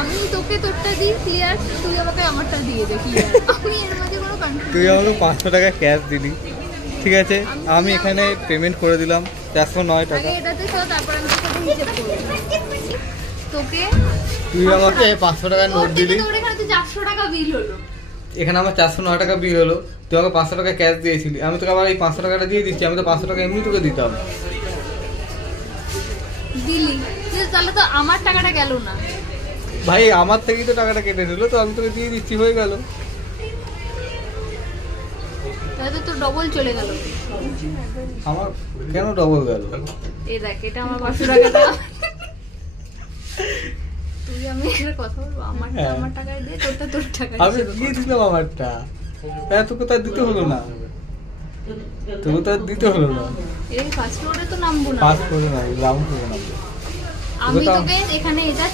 আমি তোকে তোরটা দিই ক্লিয়ার, তুই আমাকে আমারটা দিয়ে দে ক্লিয়ার। আমি এর মধ্যে কোনো কনফিউশন। তুই আমাকে 500 টাকা ক্যাশ দিলি, ঠিক আছে, আমি এখানে পেমেন্ট করে দিলাম 409 টাকা। আগে এটাতে শো, তারপর আমি তোকে হিসেব করব। তোকে তুই আমাকে 500 টাকা নোট দিলি, তোর এখানে তো 400 টাকা বিল হলো। এখানে আমার 409 টাকা বিল হলো, তুই আমাকে 500 টাকা ক্যাশ দিয়েছিলি, আমি তোকে আবার এই 500 টাকাটা দিয়ে দিচ্ছি, আমি তো 500 টাকা এমনি তোকে দিতাম। দিলি তাহলে তো আমার টাকাটা গেল না ভাই আমার থেকেই তো টাকাটা কেটে নিল, তো আমি তোকে দিয়ে দিচ্ছি, হয়ে গেল। তাহলে তো তোর ডবল চলে গেল। আমার কেন ডবল গেল? এই দেখ, এটা আমার 500 টাকাটা। তুই আমি একটা কথা বলবো, আমারটা আমার টাকায় দে, তোরটা তোর টাকায় আমি দিয়ে দিলাম আমারটা, তোকে তো আর দিতে হলো না, তোকে তো আর দিতে হলো না। এই ফার্স্ট ফ্লোরে তো নামবো না, পাস করে না, গ্রাউন্ড করে না। আমি তোকে এখানে এটা